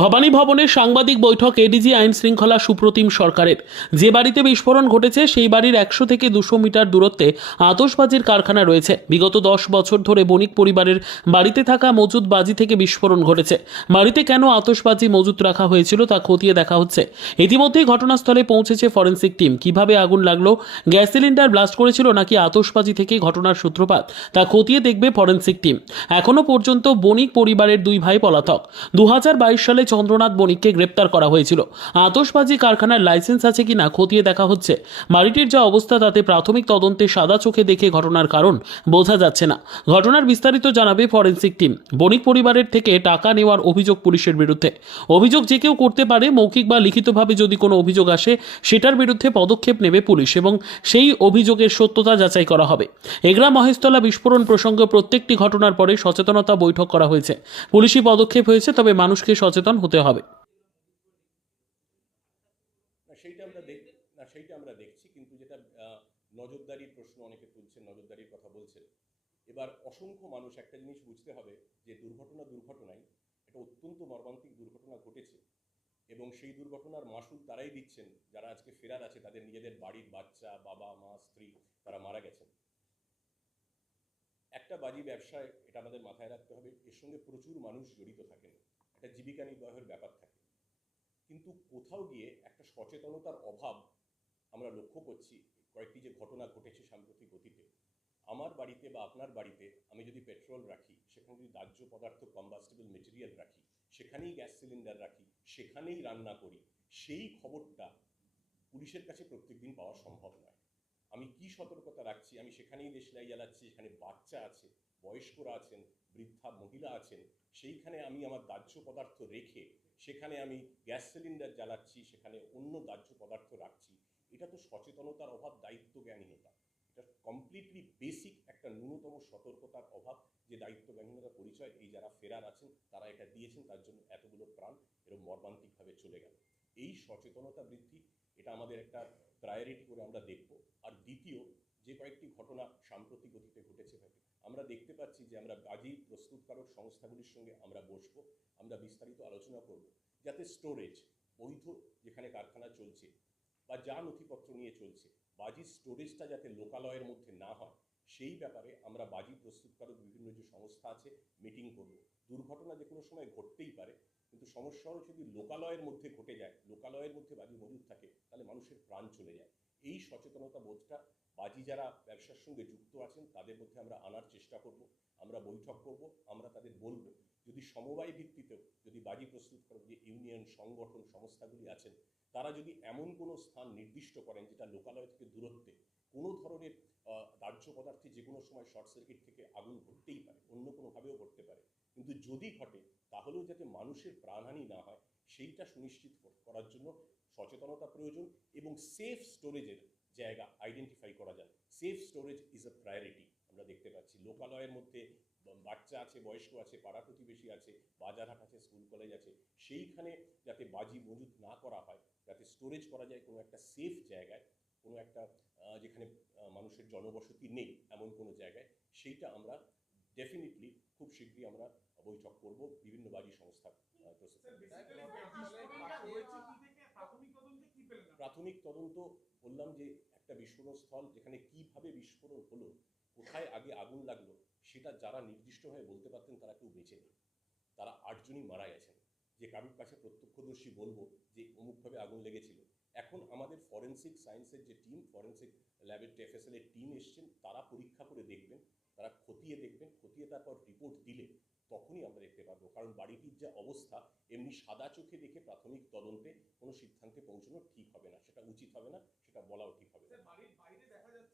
ভবানী ভবনের সাংবাদিক বৈঠক এডিজি আইন শৃঙ্খলা সুপ্রতিম সরকারের। যে বাড়িতে বিস্ফোরণ ঘটেছে, সেই বাড়ির একশো থেকে দুশো মিটার দূরত্বে আতশবাজির কারখানা রয়েছে। বিগত দশ বছর ধরে বণিক পরিবারের বাড়িতে থাকা মজুদ বাজি থেকে বিস্ফোরণ ঘটেছে। বাড়িতে কেন আতশবাজি মজুত রাখা হয়েছিল তা খতিয়ে দেখা হচ্ছে। ইতিমধ্যেই ঘটনাস্থলে পৌঁছেছে ফরেন্সিক টিম। কীভাবে আগুন লাগল, গ্যাস সিলিন্ডার ব্লাস্ট করেছিল নাকি আতশবাজি থেকে ঘটনার সূত্রপাত, তা খতিয়ে দেখবে ফরেন্সিক টিম। এখনও পর্যন্ত বণিক পরিবারের দুই ভাই পলাতক। দু হাজার বাইশ সালে চন্দ্রনাথ বণিককে গ্রেপ্তার করা হয়েছিল। আতশবাজি কারখানার লাইসেন্স আছে কিনা খতিয়ে দেখা হচ্ছে। বাড়িটির যা অবস্থা তাতে প্রাথমিক তদন্তে সাদা চোখে দেখে ঘটনার কারণ বোঝা যাচ্ছে না। ঘটনার বিস্তারিত জানাবে ফরেন্সিক টিম। বণিক পরিবারের থেকে টাকা নেওয়ার অভিযোগ পুলিশের বিরুদ্ধে। অভিযোগ যে কেউ করতে পারে, মৌখিক বা লিখিতভাবে যদি কোনো অভিযোগ আসে, সেটার বিরুদ্ধে পদক্ষেপ নেবে পুলিশ এবং সেই অভিযোগের সত্যতা যাচাই করা হবে। এগরা মহেশতলা বিস্ফোরণ প্রসঙ্গে প্রত্যেকটি ঘটনার পরে সচেতনতা বৈঠক করা হয়েছে। পুলিশি পদক্ষেপ হয়েছে, তবে মানুষকে সচেতন হতে হবে। সেইটা আমরা না, সেইটা আমরা দেখছি, কিন্তু যেটা নজরদারির প্রশ্ন অনেকে তুলছেন, নজরদারির কথা বলছেন। এবার অসংখ্য মানুষ একটা জিনিস বুঝতে হবে যে, দুর্ঘটনা এটা অত্যন্ত মর্মান্তিক দুর্ঘটনা ঘটেছে। এবং সেই দুর্ঘটনার মাসুল তারাই দিচ্ছেন, যারা আজকে ফেরার আছে, তাদের নিজেদের বাড়ির বাচ্চা, বাবা, মা, স্ত্রী, তারা মারা গেছেন। একটা বাজি ব্যবসায় এটা আমাদের মাথায় রাখতে হবে, এর সঙ্গে প্রচুর মানুষ জড়িত থাকেন। একটা জীবিকা নির্বাহের ব্যাপার থাকে। কিন্তু কোথাও গিয়ে একটা সচেতনতার অভাব আমরা লক্ষ্য করছি, কয়েকটি যে ঘটনা ঘটেছে সাম্প্রতিক গতিতে আমার বাড়িতে বা আপনার বাড়িতে আমি যদি পেট্রোল রাখি, সেখানে যদি দাহ্য পদার্থ কম্বাস্টেবল মেটেরিয়াল রাখি, সেখানেই গ্যাস সিলিন্ডার রাখি, সেখানেই রান্না করি, সেই খবরটা পুলিশের কাছে প্রত্যেকদিন পাওয়া সম্ভব নয়। আমি কি সতর্কতা রাখছি? আমি সেখানেই দেশলাই জ্বালাচ্ছি এখানে বাচ্চা আছে বয়স্করা আছেন, বৃদ্ধা মহিলা আছেন, সেইখানে আমি আমার দাহ্য পদার্থ রেখে সেখানে আমি গ্যাস সিলিন্ডার জ্বালাচ্ছি, সেখানে অন্য দাহ্য পদার্থ রাখছি। এটা তো সচেতনতার অভাব দায়িত্ব জ্ঞানহীনতা এটা কমপ্লিটলি বেসিক একটা ন্যূনতম সতর্কতার অভাব যে দায়িত্ব জ্ঞানহীনতার পরিচয়। এই যারা ফেরার আছেন, তারা এটা দিয়েছেন, তার জন্য এতগুলো প্রাণ এরকম মর্মান্তিকভাবে চলে গেল। এই সচেতনতা বৃদ্ধি, এটা আমাদের একটা প্রায়োরিটি করে আমরা দেখব। আর দ্বিতীয়, যে কয়েকটি ঘটনা সাম্প্রতিক গতিতে ঘটেছে থাকে আমরা দেখতে পাচ্ছি যে আমরা বাজি প্রস্তুতকারক সংস্থাগুলির সঙ্গে আমরা বসবো, আমরা বিস্তারিত আলোচনা করব, যাতে স্টোরেজ, বৈধ যেখানে কারখানা চলছে বা যা নথিপত্র নিয়ে চলছে বাজির স্টোরেজটা যাতে লোকালয়ের মধ্যে না হয়, সেই ব্যাপারে আমরা বাজি প্রস্তুতকারক বিভিন্ন যে সংস্থা আছে, মিটিং করব। দুর্ঘটনা যে কোনো সময় ঘটতেই পারে, কিন্তু সমস্যা হলো যদি লোকালয়ের মধ্যে ঘটে যায়, লোকালয়ের মধ্যে বাজি মজুদ থাকে, তাহলে মানুষের প্রাণ চলে যায়। এই সচেতনতা বোধটা বাজি যারা ব্যবসার সঙ্গে যুক্ত আছেন, তাদের মধ্যে আমরা আনার চেষ্টা করব, আমরা বৈঠক করব, আমরা তাদের বলব। যদি সমবায় ভিত্তিতেও যদি বাজি প্রস্তুতকারক যে ইউনিয়ন, সংগঠন, সংস্থাগুলি আছেন, তারা যদি এমন কোনো স্থান নির্দিষ্ট করেন যেটা লোকালয় থেকে দূরত্বে কোনো ধরনের দাহ্য পদার্থে যে কোনো সময় শর্ট সার্কিট থেকে আগুন ঘটতেই পারে, অন্য কোনোভাবেও ঘটতে পারে। কিন্তু যদি ঘটে, তাহলেও যাতে মানুষের প্রাণহানি না হয়, সেইটা সুনিশ্চিত করার জন্য সচেতনতা প্রয়োজন এবং সেফ স্টোরেজের জায়গা আইডেন্টিফাই করা যায়। Safe storage is a priority আমরা দেখতে পাচ্ছি, লোকালয়ের মধ্যে বাচ্চা আছে, বয়স্ক আছে, পাড়া প্রতিবেশী আছে, বাজার হাট আছে স্কুল কলেজ আছে, সেইখানে যাতে বাজি মজুত না করা হয়, যাতে স্টোরেজ করা যায় কোনো একটা সেফ জায়গায়, কোনো একটা যেখানে মানুষের জনবসতি নেই এমন কোনো জায়গায়, সেইটা আমরা ডেফিনেটলি খুব শীঘ্রই আমরা বৈঠক করব বিভিন্ন বাজি সংস্থা আহ, প্রস্তুত প্রাথমিক তদন্ত বললাম যে একটা বিস্ফোরণ স্থল যেখানে কীভাবে বিস্ফোরণ হলো, কোথায় আগে আগুন লাগল, সেটা যারা নির্দিষ্টভাবে বলতে পারতেন তারা কেউ বেঁচে নেই। তারা আটজনই মারা গেছেন। যে কারুর কাছে প্রত্যক্ষদর্শী বলব যে অমুকভাবে আগুন লেগেছিল। এখন আমাদের ফরেন্সিক সায়েন্সের যে টিম, ফরেন্সিক ল্যাবের টেফএসএল এর টিম এসছেন, তারা পরীক্ষা করে দেখবেন, তারা খতিয়ে দেখবেন, খতিয়ে তারপর রিপোর্ট দিলে তখনই আমরা দেখতে পারব কারণ বাড়িটির যা অবস্থা, এমনি সাদা চোখে দেখে প্রাথমিক তদন্তে কোনো সিদ্ধান্তে পৌঁছানো ঠিক হবে না। সেটা উচিত হবে না, সেটা বলাও ঠিক হবে না।